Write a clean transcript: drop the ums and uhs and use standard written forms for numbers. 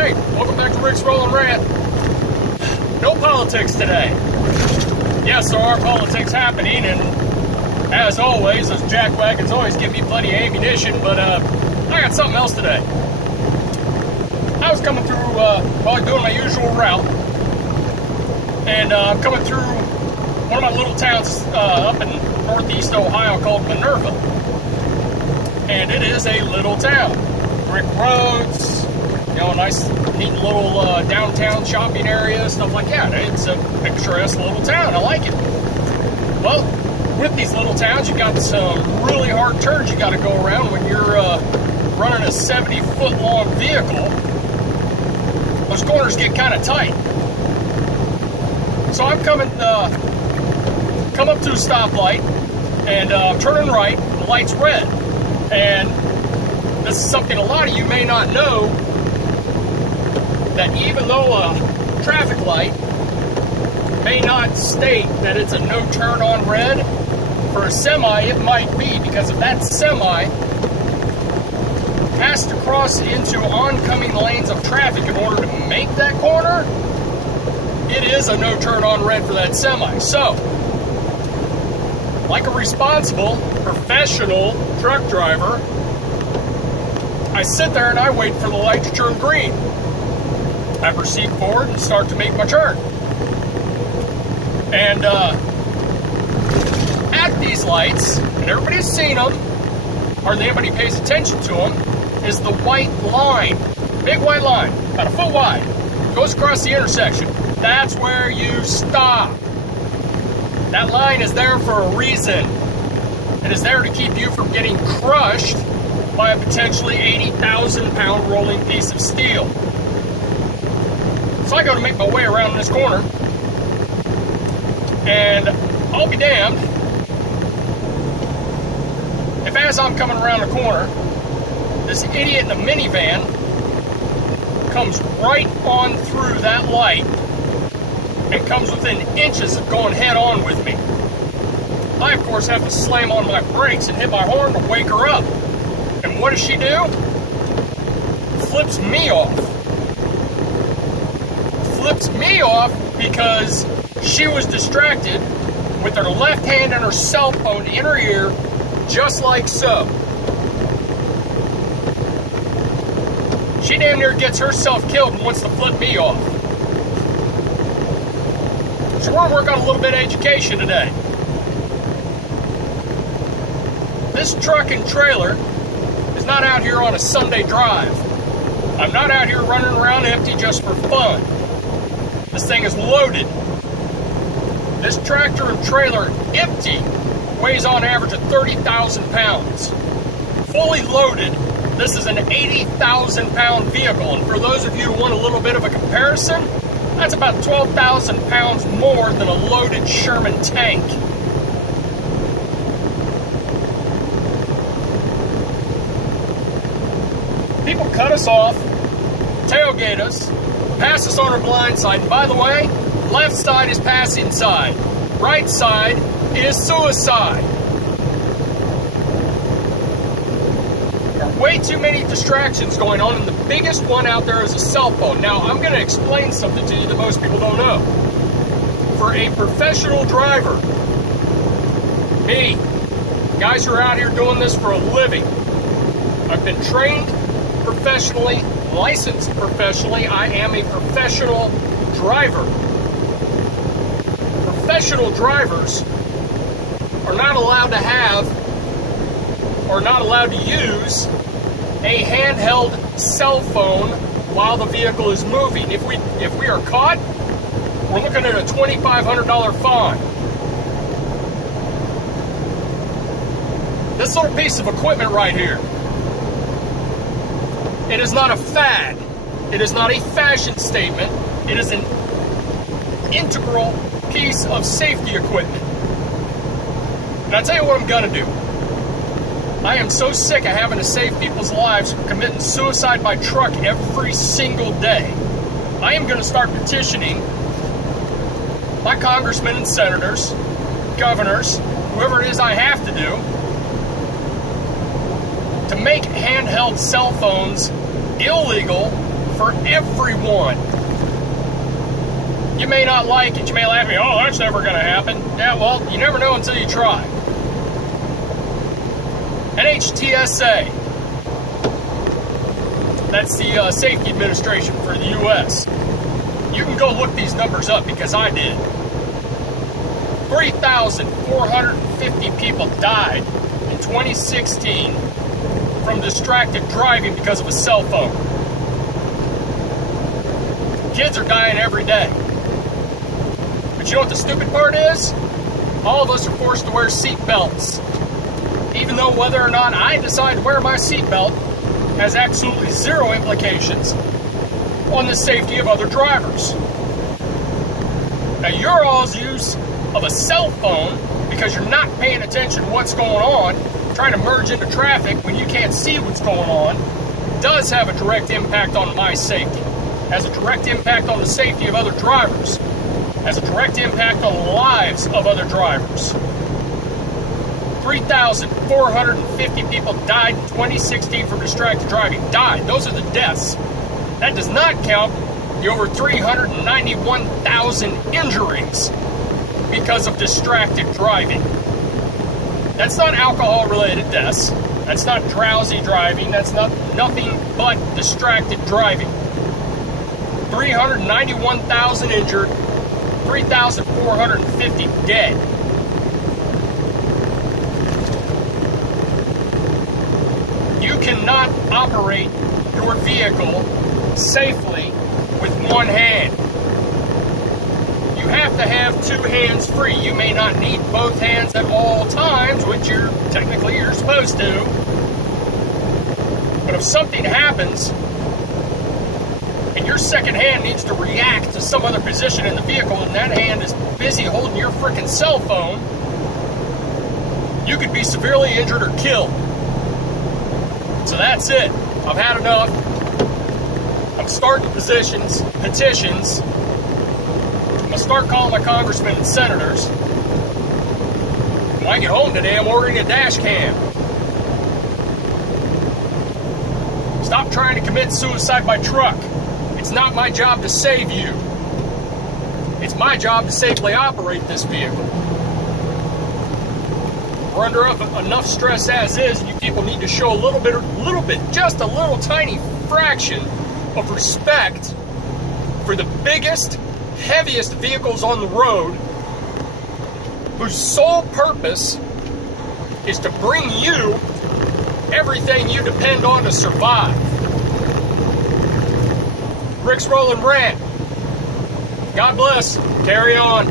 Hey, welcome back to Rick's Rollin' Rant. No politics today. Yes, there are politics happening, and as always, those jackwagons always give me plenty of ammunition, but I got something else today. I was coming through, probably doing my usual route, and I'm coming through one of my little towns up in northeast Ohio called Minerva. And it is a little town. Brick roads, you know, a nice, neat little downtown shopping area, stuff like that. It's a picturesque little town. I like it. Well, with these little towns, you've got some really hard turns you got to go around when you're running a 70-foot long vehicle. Those corners get kind of tight. So I'm come up to a stoplight, and I'm turning right, the light's red. And this is something a lot of you may not know, that even though a traffic light may not state that it's a no turn on red, for a semi it might be, because if that semi has to cross into oncoming lanes of traffic in order to make that corner, it is a no turn on red for that semi. So, like a responsible, professional truck driver, I sit there and I wait for the light to turn green. I proceed forward and start to make my turn. And at these lights, and everybody's seen them, hardly anybody pays attention to them, is the white line. Big white line, about a foot wide. Goes across the intersection. That's where you stop. That line is there for a reason. It is there to keep you from getting crushed by a potentially 80,000-pound rolling piece of steel. So I go to make my way around this corner, and I'll be damned if as I'm coming around the corner, this idiot in a minivan comes right on through that light and comes within inches of going head on with me. I, of course, have to slam on my brakes and hit my horn to wake her up. And what does she do? Flips me off. Flips me off because she was distracted with her left hand and her cell phone in her ear, just like so. She damn near gets herself killed and wants to flip me off. So we're going to work on a little bit of education today. This truck and trailer is not out here on a Sunday drive. I'm not out here running around empty just for fun. This thing is loaded. This tractor and trailer empty weighs on average of 30,000 pounds. Fully loaded, this is an 80,000-pound vehicle. And for those of you who want a little bit of a comparison, that's about 12,000 pounds more than a loaded Sherman tank. People cut us off, tailgate us, pass us on our blind side. And by the way, left side is passing side. Right side is suicide. There are way too many distractions going on, and the biggest one out there is a cell phone. Now, I'm going to explain something to you that most people don't know. For a professional driver, me, guys who are out here doing this for a living, I've been trained professionally, licensed professionally. I am a professional driver. Professional drivers are not allowed to have or not allowed to use a handheld cell phone while the vehicle is moving. If we are caught, we're looking at a $2,500 fine. This little piece of equipment right here, it is not a fad. It is not a fashion statement. It is an integral piece of safety equipment. And I'll tell you what I'm gonna do. I am so sick of having to save people's lives from committing suicide by truck every single day. I am gonna start petitioning my congressmen and senators, governors, whoever it is I have to do, to make handheld cell phones illegal for everyone. You may not like it. You may laugh at me, oh, that's never going to happen. Yeah, well, you never know until you try. NHTSA. That's the Safety Administration for the U.S. You can go look these numbers up because I did. 3,450 people died in 2016 from distracted driving because of a cell phone. Kids are dying every day. But you know what the stupid part is? All of us are forced to wear seat belts. Even though whether or not I decide to wear my seatbelt has absolutely zero implications on the safety of other drivers. Now, your all's use of a cell phone, because you're not paying attention to what's going on, trying to merge into traffic when you can't see what's going on, does have a direct impact on my safety, has a direct impact on the safety of other drivers, has a direct impact on the lives of other drivers. 3,450 people died in 2016 from distracted driving. Died. Those are the deaths. That does not count the over 391,000 injuries because of distracted driving. That's not alcohol-related deaths. That's not drowsy driving. That's nothing but distracted driving. 391,000 injured, 3,450 dead. You cannot operate your vehicle safely with one hand. You have to have two hands free. You may not need both hands at all times, which you're supposed to. But if something happens and your second hand needs to react to some other position in the vehicle and that hand is busy holding your frickin' cell phone, you could be severely injured or killed. So that's it. I've had enough. I'm starting petitions. I'm going to start calling my congressmen and senators. When I get home today, I'm ordering a dash cam. Stop trying to commit suicide by truck. It's not my job to save you. It's my job to safely operate this vehicle. We're under enough stress as is, and you people need to show a little bit, just a little tiny fraction of respect for the biggest, heaviest vehicles on the road, whose sole purpose is to bring you everything you depend on to survive. Rick's Rolling Rant. God bless. Carry on.